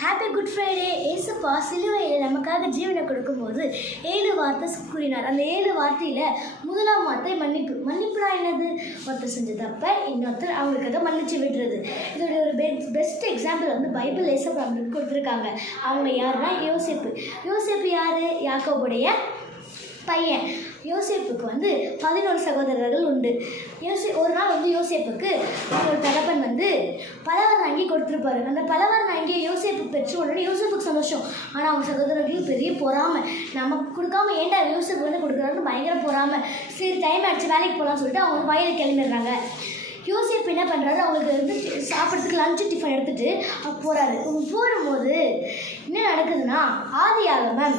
Happy good Friday. ஏசப்பா சிலுவையில் நமக்காக ஜீவனை கொடுக்கும்போது 7 வார்த்தை கூறினார். அந்த 7 வார்த்தையில் முதலாம் வார்த்தை மன்னிப்பு. மன்னிப்புனா என்னது? ஒருத்தர் செஞ்ச தப்பை இன்னொருத்தர் அவங்களுக்கு அதை மன்னிச்சு விடுறது. இதோட ஒரு பெஸ்ட் எக்ஸாம்பிள் வந்து பைபிள் ஏசப்பா அவங்களுக்கு கொடுத்துருக்காங்க. அவங்க யாருன்னா யோசேப்பு. யோசேப்பு யார்? யாக்கோபுடைய பையன். யோசேப்புக்கு வந்து 11 சகோதரர்கள் உண்டு. ஒரு நாள் வந்து யோசேப்புக்கு ஒரு தகப்பன் வந்து பலவர்ண அங்கி கொடுத்துருப்பாரு. அந்த பலவர்ண அங்கியை யோசேப்பு பெற்று உடனே யோசேப்புக்கு சந்தோஷம். ஆனால் அவங்க சகோதரர்களுக்கு பெரிய பொறாமை. நமக்கு கொடுக்காம ஏன்டா யோசேப்பு வந்து கொடுக்குறாருன்னு பயங்கர பொறாமை. சரி டைம் ஆகிடுச்சு வேலைக்கு போகலான்னு சொல்லிட்டு அவங்க வயலுக்கு கிளம்பிடுறாங்க. யோசேப்பு என்ன பண்ணுறாரு, அவங்களுக்கு வந்து சாப்பிட்றதுக்கு லஞ்சு டிஃபன் எடுத்துகிட்டு போகிறாரு. போகும்போது என்ன நடக்குதுன்னா, ஆதியாகமம்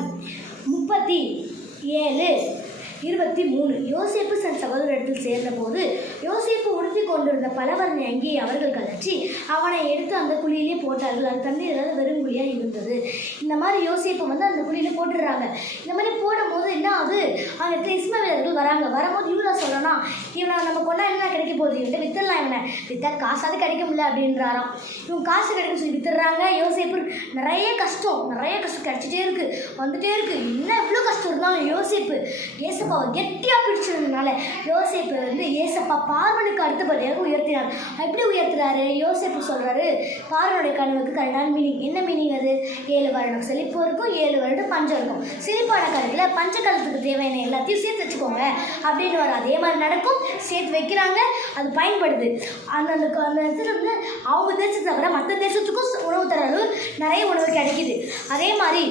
37:23 யோசேப்பு தன் சகோதரத்தில் சேர்ந்தபோது யோசேப்பு உடுத்தி கொண்டிருந்த பலவர்ண அங்கியை அவர்கள் கலற்றி அவனை எடுத்து அந்த குழியிலே போட்டார்கள். அது தண்ணீர் ஏதாவது வெறும் குழியாக இருந்தது. இந்த மாதிரி யோசேப்பு வந்து அந்த குழியில போட்டுடுறாங்க. இந்த மாதிரி போடும்போது என்ன ஆகுது, அவங்க இஸ்மவேலர்கள் வராங்க. வரும்போது யூதா சொல்கிறோன்னா, இவனை நம்ம கொண்டா என்ன கிடைக்க போகுது, இவன்ட்டு வித்துடலாம், இவனை வித்தா காசாவது கிடைக்க முடியல அப்படின்றாராம். இவங்க காசு கிடைக்கும் சொல்லி வித்துடுறாங்க. யோசேப்பு நிறைய கஷ்டம் கிடைச்சிட்டே இருக்குது, வந்துட்டே இருக்குது. என்ன இவ்வளோ கஷ்டம் இருந்தாலும் யோசேப்பு ஏசப்பாவை கெட்டியாக பிடிச்சதுனால யோசேப்பு வந்து ஏசப்பா பார்வனுக்கு அடுத்தபடியாக உயர்த்தினார். எப்படி உயர்த்துறாரு? யோசேப்பு சொல்கிறாரு, பார்வனுடைய கனவுக்கு கரெக்டான மீனிங். என்ன மீனிங் அது? 7 வருடம் செழிப்பு இருக்கும், 7 வருடம் பஞ்சம் இருக்கும். செழிப்பான காலத்தில் பஞ்ச காலத்துக்கு தேவையான எல்லாத்தையும் சேர்த்து வச்சுக்கோங்க அப்படின்னு வரும். அதே மாதிரி நடக்கும், சேர்த்து வைக்கிறாங்க, அது பயன்படுது. அந்த இடத்துல வந்து அவங்க தேசத்தை தவிர மற்ற தேசத்துக்கும் உணவு தர அளவு நிறைய உணவு கிடைக்கிது. அதே மாதிரி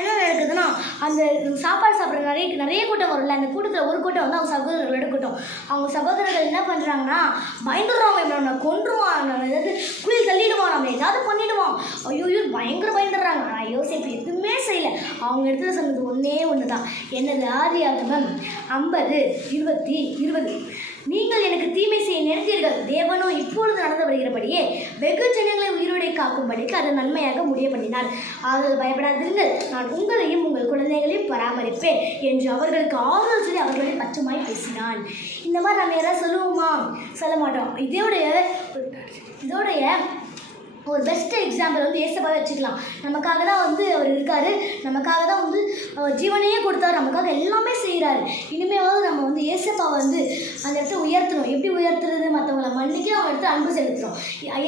என்ன நடக்குதுன்னா, அந்த சாப்பாடு சாப்பிட்ற நிறைய கூட்டம் வரும்ல, அந்த கூட்டத்தில் ஒரு கூட்டம் வந்து அவங்க சகோதரர்களோட கூட்டம். அவங்க சகோதரர்கள் என்ன பண்ணுறாங்கன்னா, பயந்துடுறாங்க, நம்மளை கொன்றுவான், நம்ம ஏதாவது குளிர் தள்ளிடுவான், நம்ம ஏதாவது பண்ணிடுவான், ஐயோ பயங்கர பயந்துடுறாங்க. ஆனால் யோசேப்பு எதுவுமே செய்யலை. அவங்க இடத்துல சொன்னது ஒன்று தான். என்னது? ஆதியாகமம் 50:20 நீங்கள் எனக்கு தீமை செய்ய நினைத்தீர்கள், தேவனோ இப்பொழுது நடந்து வருகிறபடியே வெகு ஜனங்களை உயிரோடை காக்கும்படிக்கு அதை நன்மையாக முடிய பண்ணினார். அவர்கள் பயப்படாதீர்கள், நான் உங்களையும் உங்கள் குழந்தைகளையும் பராமரிப்பேன் என்று அவர்களுக்கு ஆறுதல் சொல்லி அவர்களை பச்சமாய் பேசினான். இந்த மாதிரி நம்ம யாராவது சொல்லுவோமா? சொல்ல மாட்டோம். இதோடைய ஒரு பெஸ்ட் எக்ஸாம்பிள் வந்து ஏசப்பாவை வச்சுக்கலாம். நமக்காக தான் வந்து அவர் இருக்கார், நமக்காக தான் வந்து அவர் ஜீவனையே கொடுத்தாரு, நமக்காக எல்லாமே செய்கிறாரு. இனிமேலாவது நம்ம வந்து ஏசப்பாவை வந்து அந்த இடத்த உயர்த்தணும். எப்படி உயர்த்துறது? மற்றவங்களை மன்னிக்க அவங்க இடத்துல அன்பு செலுத்துகிறோம்.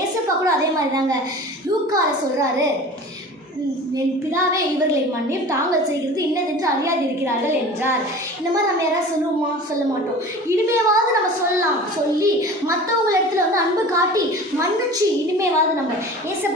ஏசப்பா கூட அதே மாதிரி தாங்க. லூக்கால சொல்கிறாரு, என் பிதாவே இவர்களை மன்னியும், தாங்கள் செய்கிறது இன்னதென்று அறியாதிருக்கிறார்கள் என்றார். இந்த மாதிரி நம்ம யாராவது சொல்லுவோமா? சொல்ல மாட்டோம். இனிமேவாவது நம்ம சொல்லலாம். சொல்லி மற்றவங்க இடத்துல வந்து அன்பு காட்டி மன்னிச்சு இனிமேவாவது நம்ம ஏசப்பா